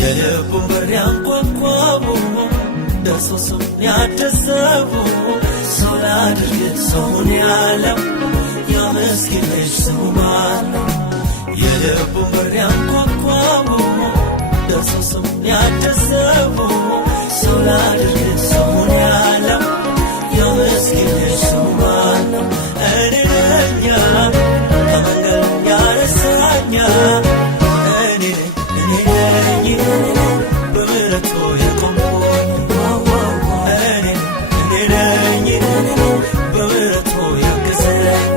የልቡን በር ያንኳኳው ደርሶ ሰውን ያደሰው ሰው ላድርግ ሰውን ያለው ያ ምስኪን ልጅ ስሙ ማን ነው? የልቡን በር ያንኳኳው ደርሶ ሰውን ያደሰው ሰው ላድርግ ሰውን ያለው ያ ምስኪን ልጅ ስሙ ማን ነው? እኔ ነኝ ከመንገድ ያነሳኝ በምሕረቱ የቆምኩኝ እኔ ነኝ በምሕረቱ ያገዘኝ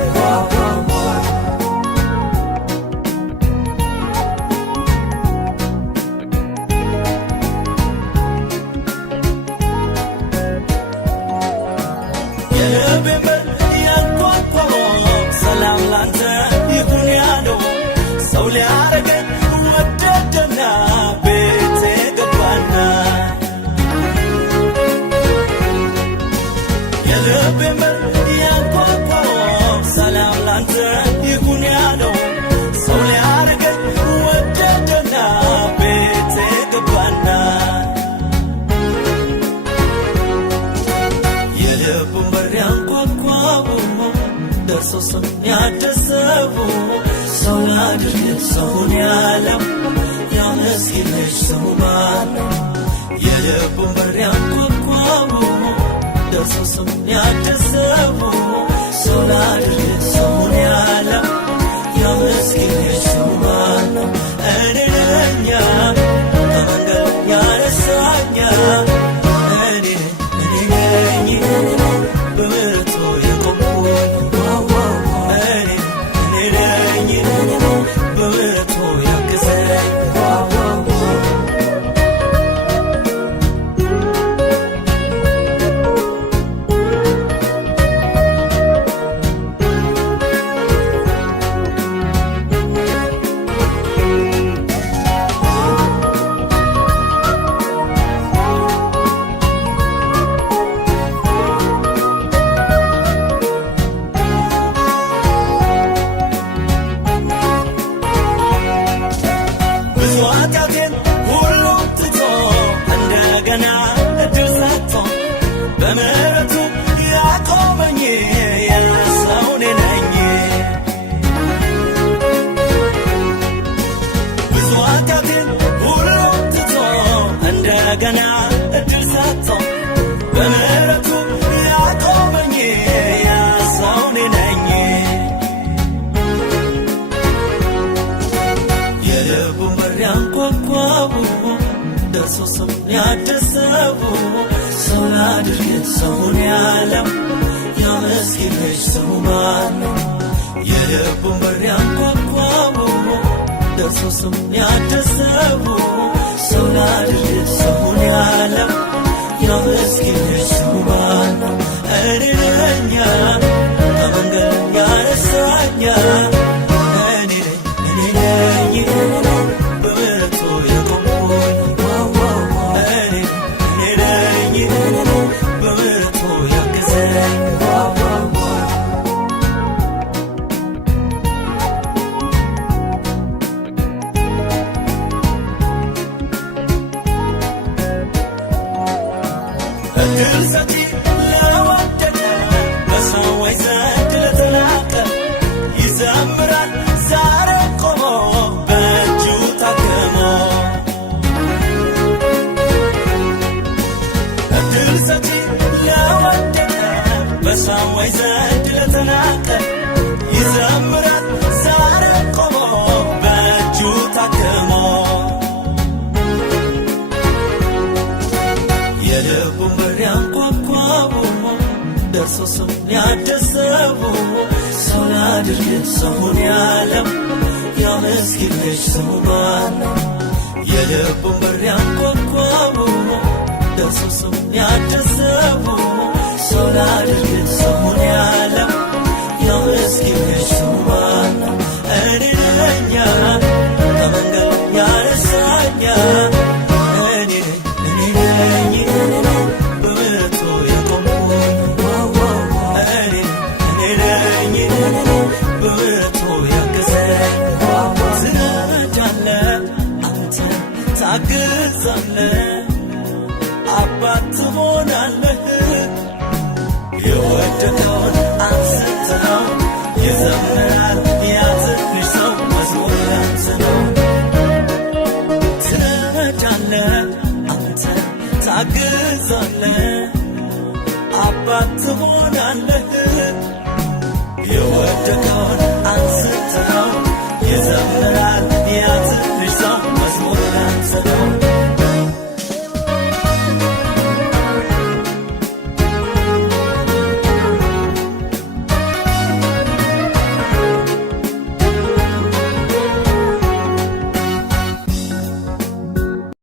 የልቤን በር ያንኳኳው ሰላም ላንተ ይሁን ያለው ሰው ሊያረገኝ ወደደና ቤቴ ገባና የልቤን በር ያንኳኳው ሰላም ላንተ ይሁን ያለው ሰው ሊያረገኝ ወደደና ቤቴ ገባና የልቡን በር ያንኳኳው ደርሶ ሰውን ያደሰው ሰው ላድርግ ሰውን ያለው ያ ምስኪን ልጅ ስሙ ማን ነው? የልቡን በር ያንኳኳው ደርሶ ሰውን ያደሰው ሰው ላድርግ ሰውን ያለው ያ ምስኪን ልጅ ስሙ ማን ነው? እኔ ነኝ ከመንገድ ያነሳኝ እኔ ነኝ በምሕረቱ የቆምኩኝ በምሕረቱ ያገዘኝ ኃጢአቴን ሁሉ ትቶ እንደገና እድል ሰጥቶ በምሕረቱ ያቆመኝ የሰው እኔ ነኝ። ብዙ ኃጢአቴን ሁሉ ትቶ እንደገና እድል ሰጥቶ በምሕረቱ ያቆመኝ የሰው እኔ ነኝ። የልቡን በር ያንኳኳው ደርሶ ሰውን ያደሰው ሰው ላድርግ ሰውን ያለው ያ ምስኪን ልጅ ስሙ ማን ነው? የልቡን በር ያንኳኳው ደርሶ ሰውን ያደሰው ሰው ላድርግ ሰውን ያለው ያ ምስኪን ልጅ ስሙ ማን ነው? እኔ ነኝ ከመንገድ ያነሳኝ በምሕረቱ የቆምኩኝ እኔ ነኝ በምሕረቱ ያገዘኝ እድል ሰጪ ለወደደ በሰዎች ዘንድ ለተናቀ ይዘምራል ዛሬ ቆሞ በእጁ ታክሞ እድል ሰጪ ለወደደ በሰዎች ዘንድ ለተናቀ ይዘምራል ዛሬ ቆሞ በእጁ ታክሞ የልቡን በር ያንኳኳው ደርሶ ሰውን ያደሰው ሰው ላድርግ ሰውን ያለው ያ ምስኪን ልጅ ስሙ ማን ነው? የልቡን በር ያንኳኳው ደርሶ ሰውን ያደሰው ሰው ላድርግ ሰውን ያለው ያ ምስኪን ልጅ ስሙ ማን ነው? እኔ ነኝ ከመንገድ ያነሳኝ እኔ ነኝ በምሕረቱ የቆምኩኝ እኔ ነኝ በምሕረቱ ያገዘኝ ዝናጃለ አንተ ታግዛለህ አባት ትሆናለህ የወደደውን አንስተው ይዘምራል ያ ትንሽ ሰው መዝሙር ያንተ ነው ትረዳለህ አንተ ታግዛለህ አባት ትሆናለህ